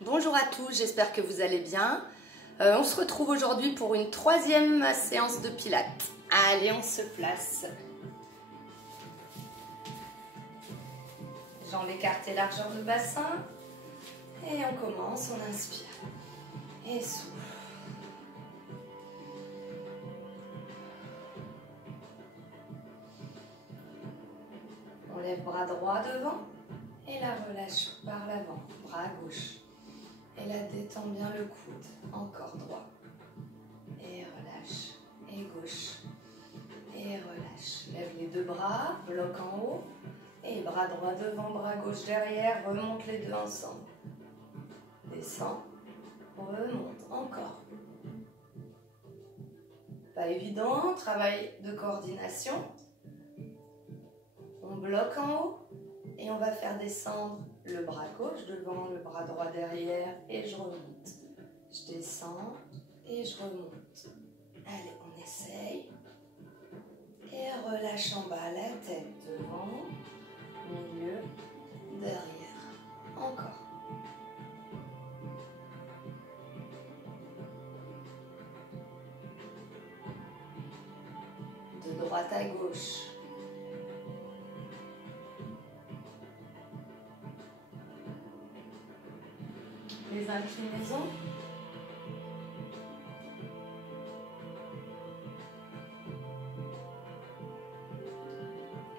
Bonjour à tous, j'espère que vous allez bien. On se retrouve aujourd'hui pour une troisième séance de pilates. Allez, on se place. Jambes écartées, largeur de bassin. Et on commence, on inspire. Et souffle. On lève bras droit devant. Et la relâche par l'avant, bras gauche. Et la détend bien le coude, encore droit. Et relâche, et gauche. Et relâche. Lève les deux bras, bloc en haut. Et bras droit devant, bras gauche derrière. Remonte les deux ensemble. Descend, remonte, encore. Pas évident, travail de coordination. On bloque en haut. Et on va faire descendre le bras gauche devant, le bras droit derrière, et je remonte. Je descends et je remonte. Allez, on essaye. Et relâche en bas la tête devant, milieu, derrière. Encore. De droite à gauche. Les inclinaisons.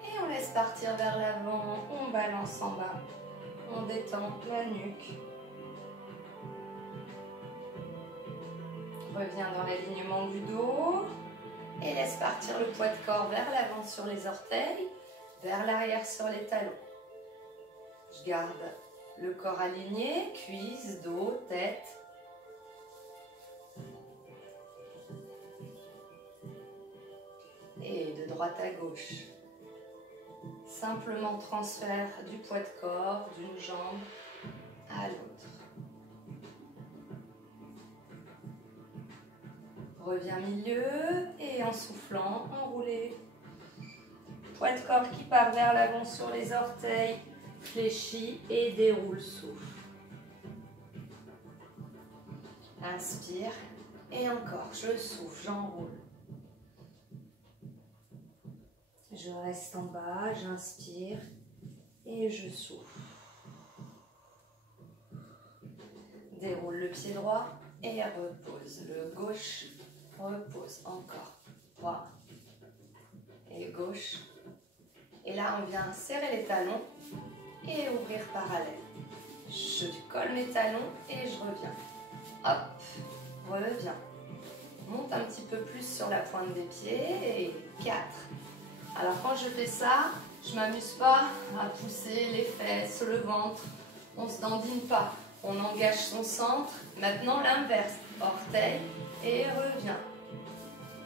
Et on laisse partir vers l'avant, on balance en bas, on détend la nuque. Reviens dans l'alignement du dos et laisse partir le poids de corps vers l'avant sur les orteils, vers l'arrière sur les talons. Je garde le corps aligné, cuisses, dos, tête. Et de droite à gauche. Simplement transfert du poids de corps d'une jambe à l'autre. Reviens milieu et en soufflant, enrouler. Poids de corps qui part vers l'avant sur les orteils. Fléchis et déroule, souffle. Inspire et encore, je souffle, j'enroule. Je reste en bas, j'inspire et je souffle. Déroule le pied droit et repose. Le gauche, repose encore. Droit et gauche. Et là, on vient serrer les talons. Et ouvrir parallèle. Je colle mes talons et je reviens. Hop, reviens. Monte un petit peu plus sur la pointe des pieds et 4. Alors quand je fais ça, je ne m'amuse pas à pousser les fesses, le ventre. On ne se dandine pas. On engage son centre. Maintenant l'inverse. Orteil et reviens.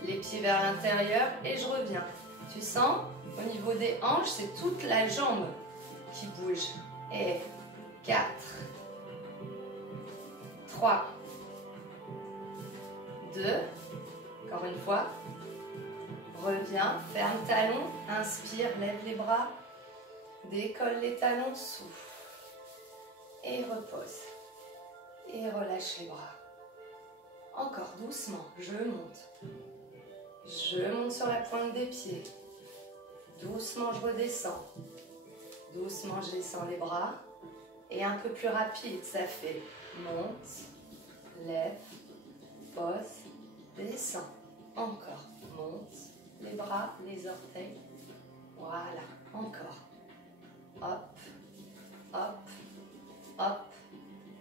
Les pieds vers l'intérieur et je reviens. Tu sens? Au niveau des hanches, c'est toute la jambe qui bouge. Et 4, 3, 2, encore une fois. Reviens, ferme talons, inspire, lève les bras, décolle les talons, souffle. Et repose. Et relâche les bras. Encore doucement, je monte. Je monte sur la pointe des pieds. Doucement, je redescends. Doucement, je descends les bras. Et un peu plus rapide, ça fait monte, lève, pose, descend. Encore. Monte, les bras, les orteils. Voilà. Encore. Hop, hop, hop.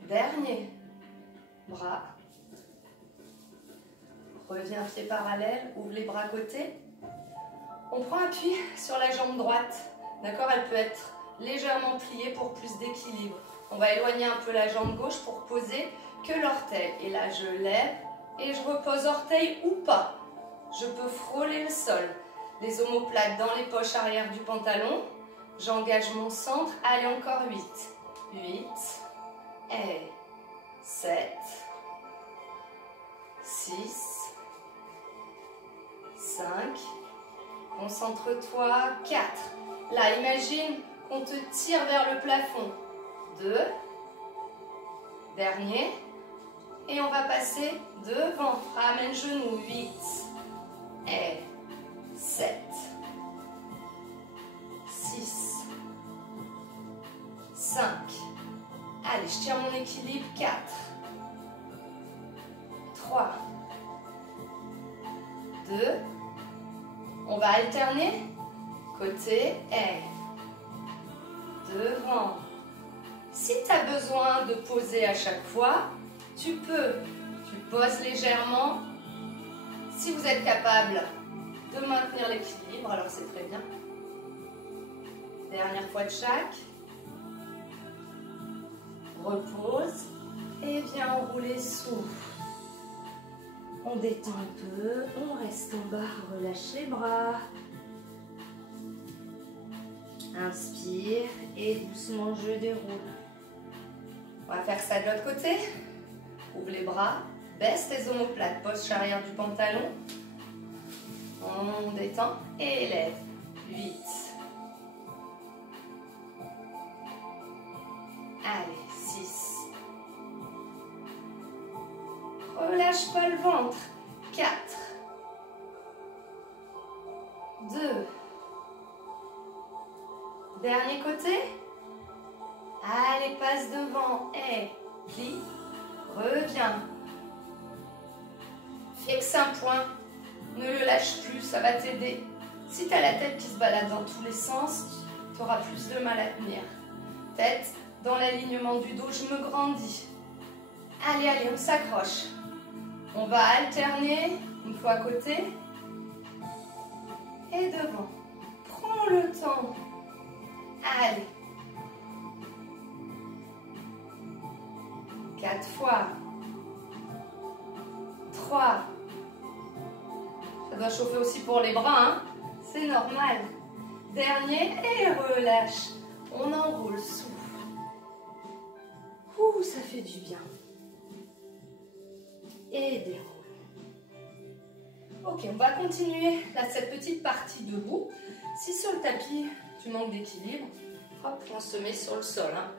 Dernier. Bras. Reviens pied parallèle, ouvre les bras côté. On prend appui sur la jambe droite. D'accord, elle peut être légèrement pliée pour plus d'équilibre. On va éloigner un peu la jambe gauche pour poser que l'orteil. Et là, je lève et je repose orteil ou pas. Je peux frôler le sol. Les omoplates dans les poches arrière du pantalon. J'engage mon centre. Allez, encore 8. 8 et 7, 6, 5. Concentre-toi. 4. Là, imagine qu'on te tire vers le plafond. 2, Dernier. Et on va passer devant. Ramène genou. 8 et 7, 6, 5. Allez, je tiens mon équilibre. 4, 3, 2. On va alterner. Côté et devant. Si tu as besoin de poser à chaque fois, tu peux. Tu poses légèrement. Si vous êtes capable de maintenir l'équilibre, alors c'est très bien. Dernière fois de chaque. Repose et viens enrouler, souffle. On détend un peu, on reste en bas, relâche les bras. Inspire et doucement je déroule. On va faire ça de l'autre côté. Ouvre les bras, baisse tes omoplates, poche arrière du pantalon. On détend et élève. 8. Allez, 6. Relâche pas le ventre. 4. 2. Dernier côté. Allez, passe devant et plie. Reviens. Fixe un point. Ne le lâche plus, ça va t'aider. Si tu as la tête qui se balade dans tous les sens, tu auras plus de mal à tenir. Tête dans l'alignement du dos, je me grandis. Allez, allez, on s'accroche. On va alterner, une fois à côté. Et devant. Prends le temps. Allez. 4 fois. 3. Ça doit chauffer aussi pour les bras, hein? C'est normal. Dernier, et relâche. On enroule, souffle. Ouh, ça fait du bien. Et déroule. Ok, on va continuer là, cette petite partie debout. Si sur le tapis, tu manques d'équilibre, hop, on se met sur le sol. Hein.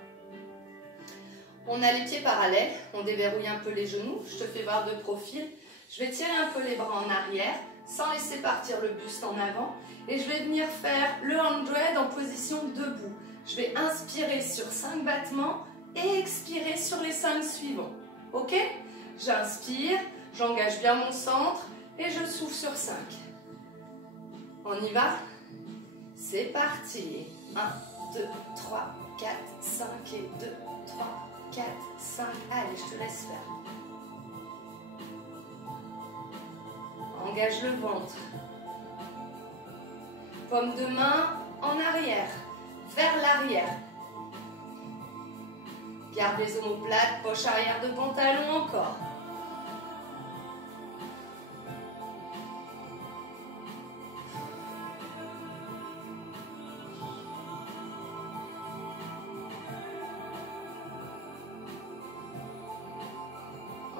On a les pieds parallèles, on déverrouille un peu les genoux. Je te fais voir de profil. Je vais tirer un peu les bras en arrière, sans laisser partir le buste en avant. Et je vais venir faire le 100 en position debout. Je vais inspirer sur 5 battements et expirer sur les 5 suivants. Ok? J'inspire, j'engage bien mon centre et je souffle sur 5. On y va? C'est parti. 1, 2, 3, 4, 5 et 2, 3, 4, 5. Allez, je te laisse faire. Engage le ventre. Paume de main en arrière, vers l'arrière. Garde les omoplates, poche arrière de pantalon encore.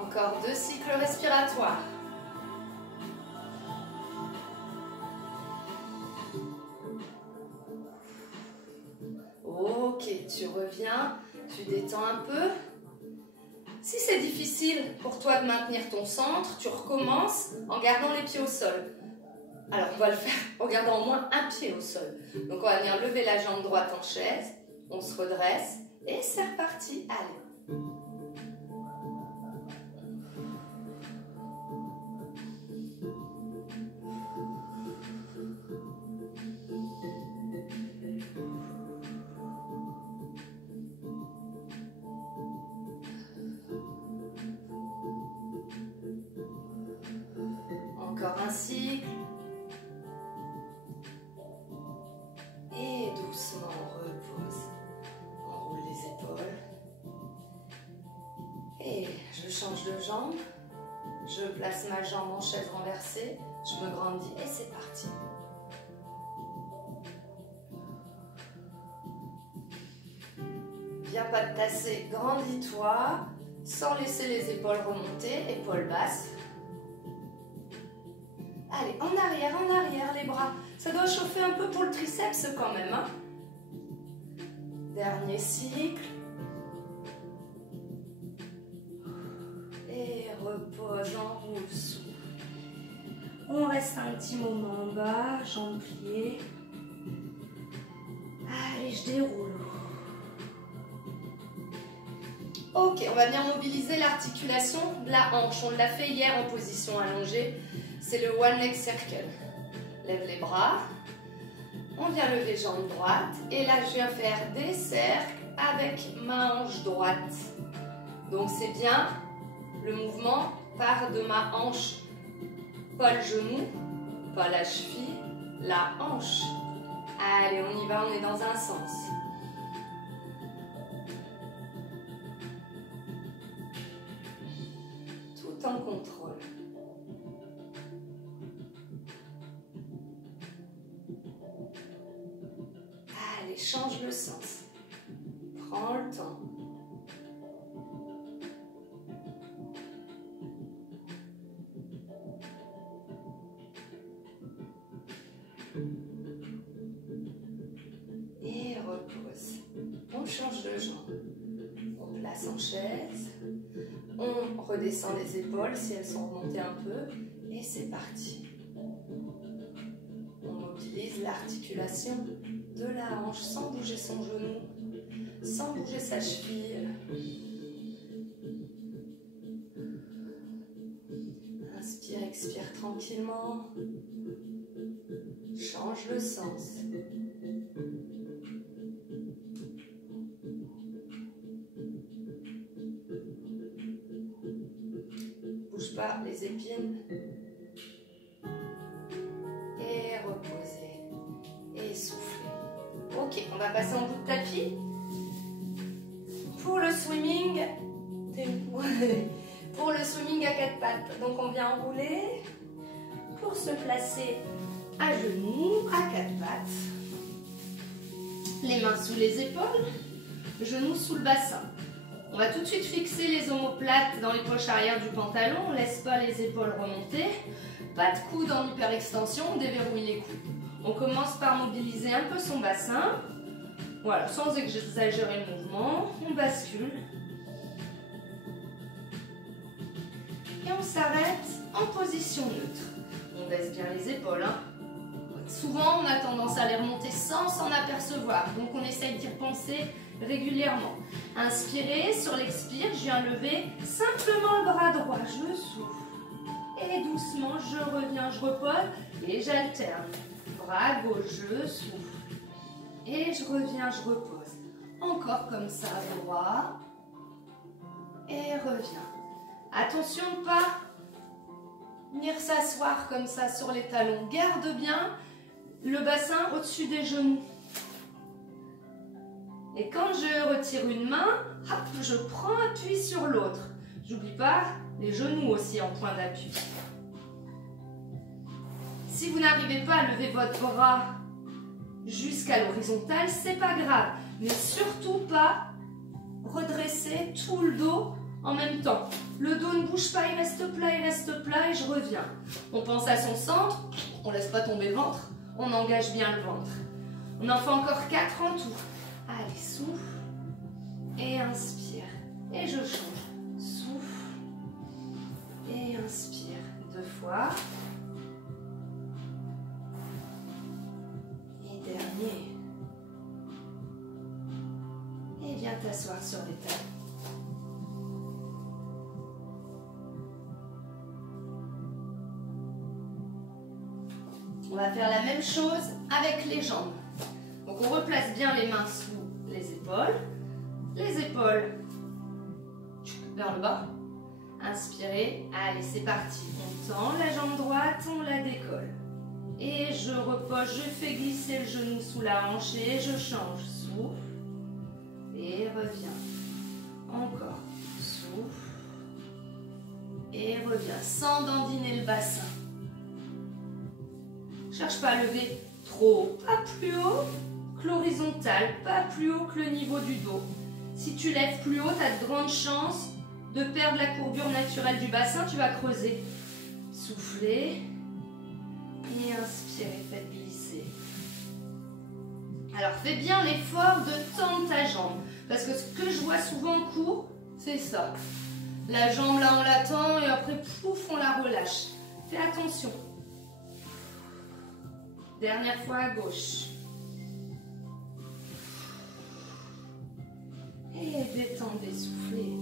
Encore 2 cycles respiratoires. Ok, tu reviens, tu détends un peu. Si c'est difficile pour toi de maintenir ton centre, tu recommences en gardant les pieds au sol. Alors, on va le faire en gardant au moins un pied au sol. Donc, on va venir lever la jambe droite en chaise, on se redresse et c'est reparti. Allez. Encore un cycle. Et doucement, on repose. On roule les épaules. Et je change de jambe. Je place ma jambe en chaise renversée. Je me grandis et c'est parti. Viens pas te tasser, grandis-toi. Sans laisser les épaules remonter, épaules basses. Allez, en arrière, les bras. Ça doit chauffer un peu pour le triceps quand même. Hein. Dernier cycle. repose, enroule, souffle. On reste un petit moment en bas, jambes pliées. Allez, je déroule. Ok, on va bien mobiliser l'articulation de la hanche. On l'a fait hier en position allongée. C'est le One Leg Circle. Lève les bras. On vient lever jambe droite. Et là, je viens faire des cercles avec ma hanche droite. Donc, c'est bien. Le mouvement part de ma hanche. Pas le genou, pas la cheville, la hanche. Allez, on y va, on est dans un sens. Tout en contrôle. Allez, change le sens. Prends le temps. Et repose. On change de jambe. On place en chaise. On redescend les épaules si elles sont remontées un peu. Et c'est parti. On mobilise l'articulation de la hanche sans bouger son genou, sans bouger sa cheville. Inspire, expire tranquillement. Change le sens. Bouge pas les épines. Et reposer. Et souffler. Ok, on va passer en bout de tapis. Pour le swimming, pour le swimming à quatre pattes. Donc on vient enrouler pour se placer à genoux, à quatre pattes. Les mains sous les épaules, genoux sous le bassin. On va tout de suite fixer les omoplates dans les poches arrière du pantalon. On ne laisse pas les épaules remonter. Pas de coude en hyperextension, on déverrouille les coudes. On commence par mobiliser un peu son bassin. Voilà, sans exagérer le mouvement. On bascule. Et on s'arrête en position neutre. On baisse bien les épaules. Hein. Souvent, on a tendance à les remonter sans s'en apercevoir. Donc, on essaye d'y repenser régulièrement. Inspirez, sur l'expire, je viens lever simplement le bras droit. Je souffle. Et doucement, je reviens, je repose et j'alterne. Bras gauche, je souffle. Et je reviens, je repose. Encore comme ça, droit. Et reviens. Attention, pas venir s'asseoir comme ça sur les talons. Garde bien le bassin au-dessus des genoux. Et quand je retire une main, hop, je prends appui sur l'autre. J'oublie pas les genoux aussi en point d'appui. Si vous n'arrivez pas à lever votre bras jusqu'à l'horizontale, c'est pas grave. Mais surtout pas redresser tout le dos en même temps. Le dos ne bouge pas, il reste plat et je reviens. On pense à son centre, on ne laisse pas tomber le ventre, on engage bien le ventre. On en fait encore 4 en tout. Allez, souffle et inspire. Et je change. Souffle et inspire. 2 fois. Et dernier. Et viens t'asseoir sur les talons. On va faire la même chose avec les jambes. Donc on replace bien les mains sous les épaules vers le bas. Inspirez, allez c'est parti. On tend la jambe droite, on la décolle. Et je repose, je fais glisser le genou sous la hanche et je change. Souffle et reviens. Encore, souffle et reviens sans dandiner le bassin. Cherche pas à lever trop haut, pas plus haut que l'horizontale, pas plus haut que le niveau du dos. Si tu lèves plus haut, tu as de grandes chances de perdre la courbure naturelle du bassin, tu vas creuser. Soufflez et inspirez, faites glisser. Alors fais bien l'effort de tendre ta jambe, parce que ce que je vois souvent en cours, c'est ça. La jambe là, on l'attend et après, pouf, on la relâche. Fais attention. Dernière fois à gauche. Et détendez, soufflez.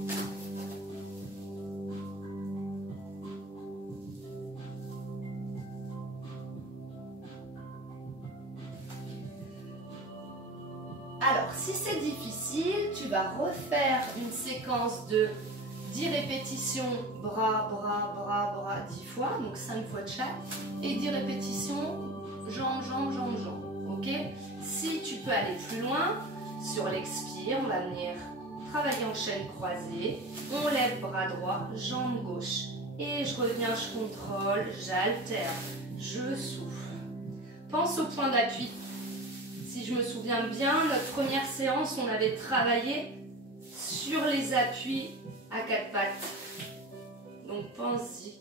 Alors, si c'est difficile, tu vas refaire une séquence de 10 répétitions, bras, bras, bras, bras, 10 fois, donc 5 fois de chaque, et 10 répétitions, jambes, jambes, jambes, jambes, ok? Si tu peux aller plus loin, sur l'expire, on va venir travailler en chaîne croisée, on lève bras droit, jambe gauche, et je reviens, je contrôle, j'alterne, je souffle. Pense au point d'appui. Si je me souviens bien, notre première séance, on avait travaillé sur les appuis à 4 pattes. Donc pense-y.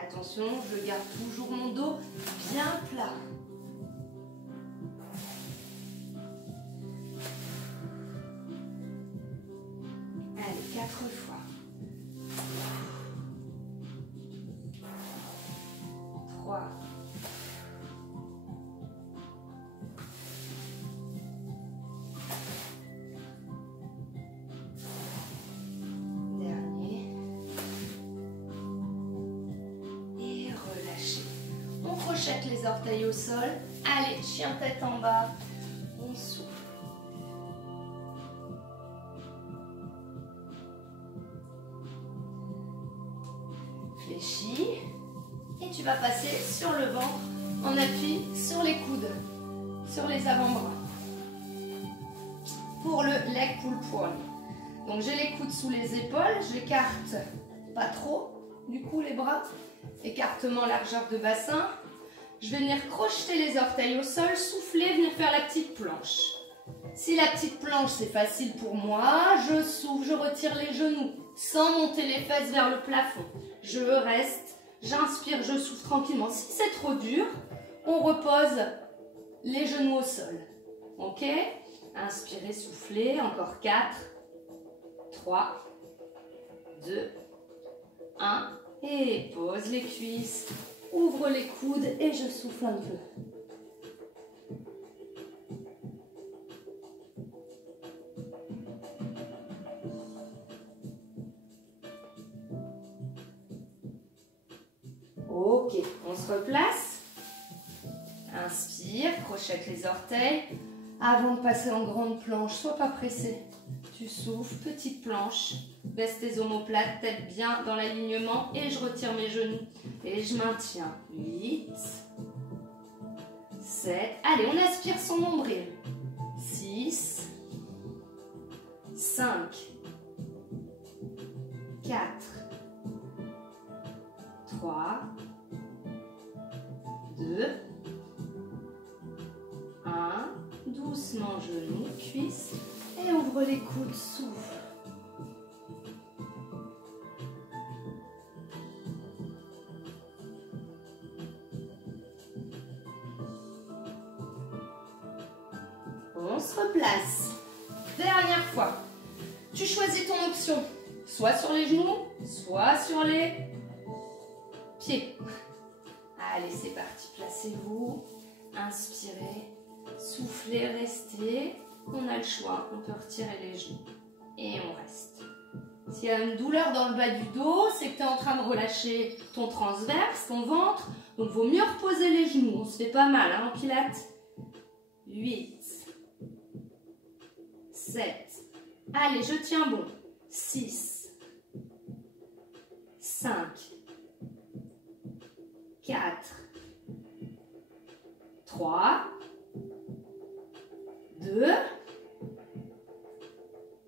Attention, je garde toujours mon dos bien plat. Allez, 4 fois. 3. Dernier. Et relâchez. On crochette les orteils au sol. Allez, chien tête en bas. On souffle. Fléchis. Et tu vas passer sur le ventre en appui sur les coudes, sur les avant-bras. Pour le leg pull pull. Donc j'ai les coudes sous les épaules, j'écarte pas trop, du coup les bras, écartement largeur de bassin. Je vais venir crocheter les orteils au sol, souffler, venir faire la petite planche. Si la petite planche c'est facile pour moi, je souffle, je retire les genoux sans monter les fesses vers le plafond. Je reste, j'inspire, je souffle tranquillement. Si c'est trop dur, on repose les genoux au sol. Ok? Inspirez, soufflez, encore 4, 3, 2, 1. Et pose les cuisses, ouvre les coudes et je souffle un peu. Ok, on se replace. Inspire, crochette les orteils. Avant de passer en grande planche, sois pas pressé. Tu souffles, petite planche. Baisse tes omoplates, tête bien dans l'alignement. Et je retire mes genoux. Et je maintiens. 8, 7. Allez, on aspire son nombril. 6, 5, 4, 3, 2, 1, doucement genoux, cuisses et ouvre les coudes, souffle. On se replace. Dernière fois. Tu choisis ton option, soit sur les genoux, soit sur les pieds. Allez, c'est parti, placez-vous, inspirez, soufflez, restez. On a le choix, on peut retirer les genoux et on reste. S'il y a une douleur dans le bas du dos, c'est que tu es en train de relâcher ton transverse, ton ventre. Donc, il vaut mieux reposer les genoux. On se fait pas mal hein, en pilates. 8, 7, allez, je tiens bon. 6, 5, 4, 3, 2,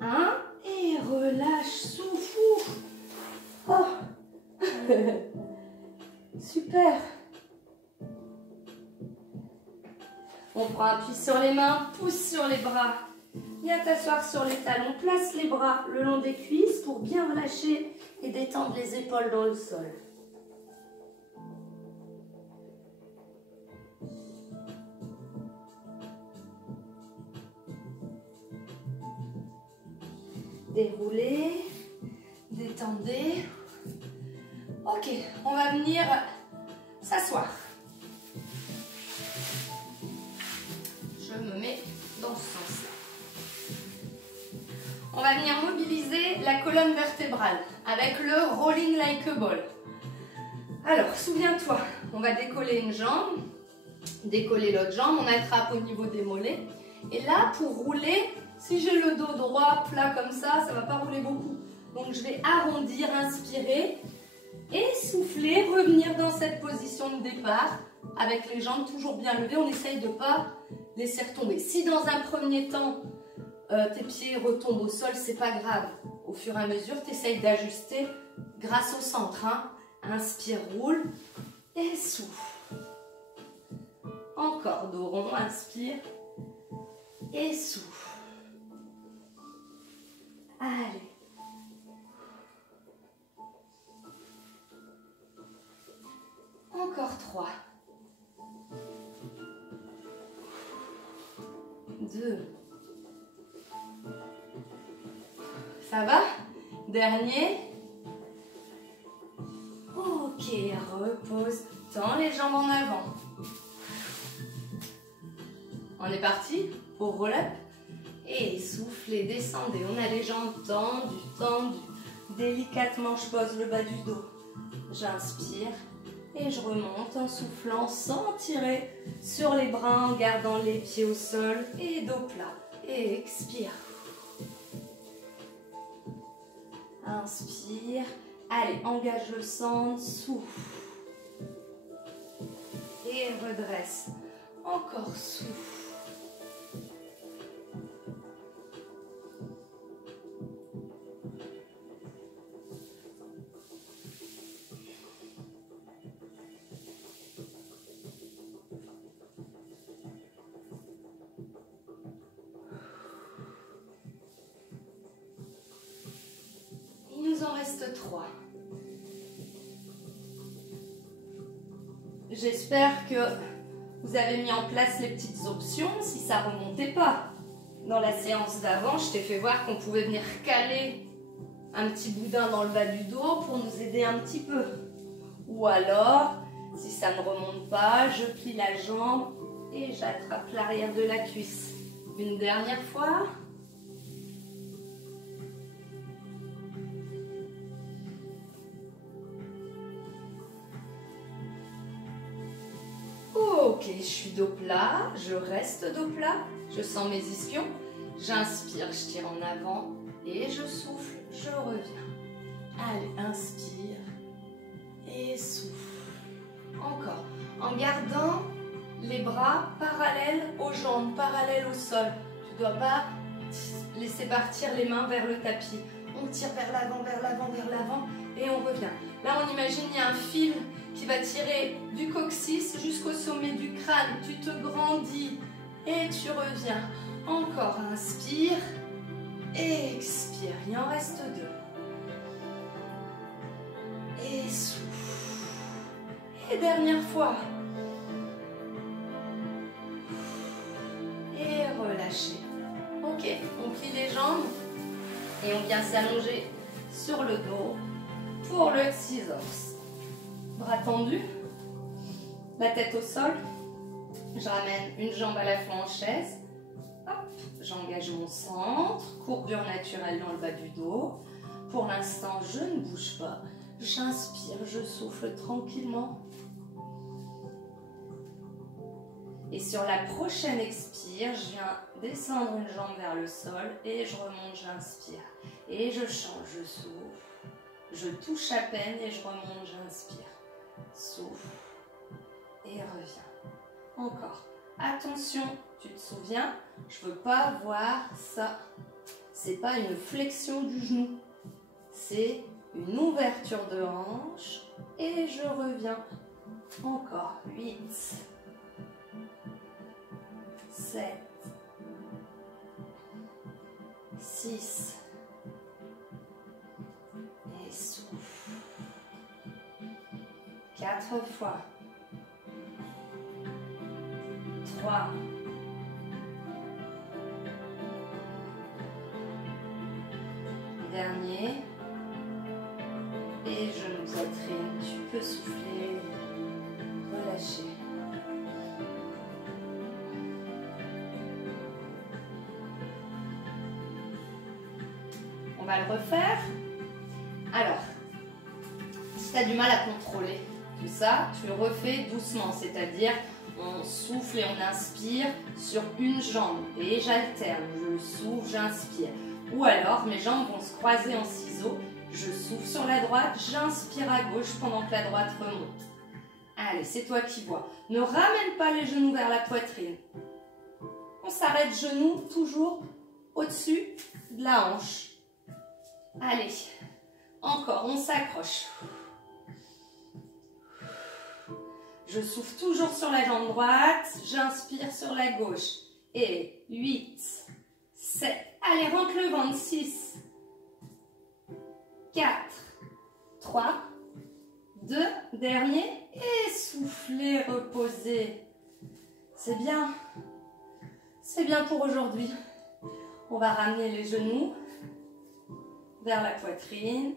1, et relâche, souffle. Oh. Super. On prend appui sur les mains, pousse sur les bras. Viens t'asseoir sur les talons, place les bras le long des cuisses pour bien relâcher et détendre les épaules dans le sol. Déroulez, détendez. Ok, on va venir s'asseoir. Je me mets dans ce sens-là. On va venir mobiliser la colonne vertébrale avec le rolling like a ball. Alors, souviens-toi, on va décoller une jambe, décoller l'autre jambe, on attrape au niveau des mollets. Et là, pour rouler, si j'ai le dos droit, plat comme ça ne va pas rouler beaucoup. Donc, je vais arrondir, inspirer et souffler, revenir dans cette position de départ avec les jambes toujours bien levées. On essaye de ne pas laisser retomber. Si dans un premier temps, tes pieds retombent au sol, c'est pas grave. Au fur et à mesure, tu essayes d'ajuster grâce au centre. Hein. Inspire, roule et souffle. Encore dos rond, inspire et souffle. Allez. Encore 3. 2. Ça va? Dernier. Ok, repose. Tends les jambes en avant. On est parti pour roll-up. Et soufflez, descendez. On a les jambes tendues, tendues. Délicatement, je pose le bas du dos. J'inspire et je remonte en soufflant sans tirer sur les bras, en gardant les pieds au sol et dos plat. Et expire. Inspire. Allez, engage le centre, souffle. Et redresse. Encore souffle. Il nous en reste 3. J'espère que vous avez mis en place les petites options si ça ne remontait pas. Dans la séance d'avant, je t'ai fait voir qu'on pouvait venir caler un petit boudin dans le bas du dos pour nous aider un petit peu. Ou alors, si ça ne remonte pas, je plie la jambe et j'attrape l'arrière de la cuisse. Une dernière fois. Ok, je suis dos plat, je reste dos plat, je sens mes ischions, j'inspire, je tire en avant et je souffle, je reviens. Allez, inspire et souffle. Encore, en gardant les bras parallèles aux jambes, parallèles au sol. Tu ne dois pas laisser partir les mains vers le tapis. On tire vers l'avant, vers l'avant, vers l'avant et on revient. Là, on imagine il y a un fil qui va tirer du coccyx jusqu'au sommet du crâne. Tu te grandis et tu reviens. Encore, inspire et expire. Il en reste 2. Et souffle. Et dernière fois. Et relâchez. Ok, on plie les jambes et on vient s'allonger sur le dos pour le scissors. Bras tendus, la tête au sol. Je ramène une jambe à la fois en chaise. Hop, j'engage mon centre, courbure naturelle dans le bas du dos. Pour l'instant, je ne bouge pas. J'inspire, je souffle tranquillement. Et sur la prochaine expire, je viens descendre une jambe vers le sol et je remonte, j'inspire. Et je change, je souffle. Je touche à peine et je remonte, j'inspire. Souffle et reviens. Encore. Attention, tu te souviens, je ne veux pas voir ça. C'est pas une flexion du genou. C'est une ouverture de hanche et je reviens. Encore. 8, 7, 6 et souffle. 4 fois. 3. 2. dernier. Et genoux, poitrine. Tu peux souffler, relâcher. On va le refaire. Alors, si tu as du mal à contrôler tout ça, tu le refais doucement, c'est-à-dire on souffle et on inspire sur une jambe et j'alterne, je souffle, j'inspire. Ou alors mes jambes vont se croiser en ciseaux, je souffle sur la droite, j'inspire à gauche pendant que la droite remonte. Allez, c'est toi qui vois. Ne ramène pas les genoux vers la poitrine. On s'arrête genoux toujours au-dessus de la hanche. Allez, encore, on s'accroche. Je souffle toujours sur la jambe droite, j'inspire sur la gauche. Et 8, 7, allez, rentre le ventre, 6, 4, 3, 2, dernier, et soufflez, reposez. C'est bien pour aujourd'hui. On va ramener les genoux vers la poitrine.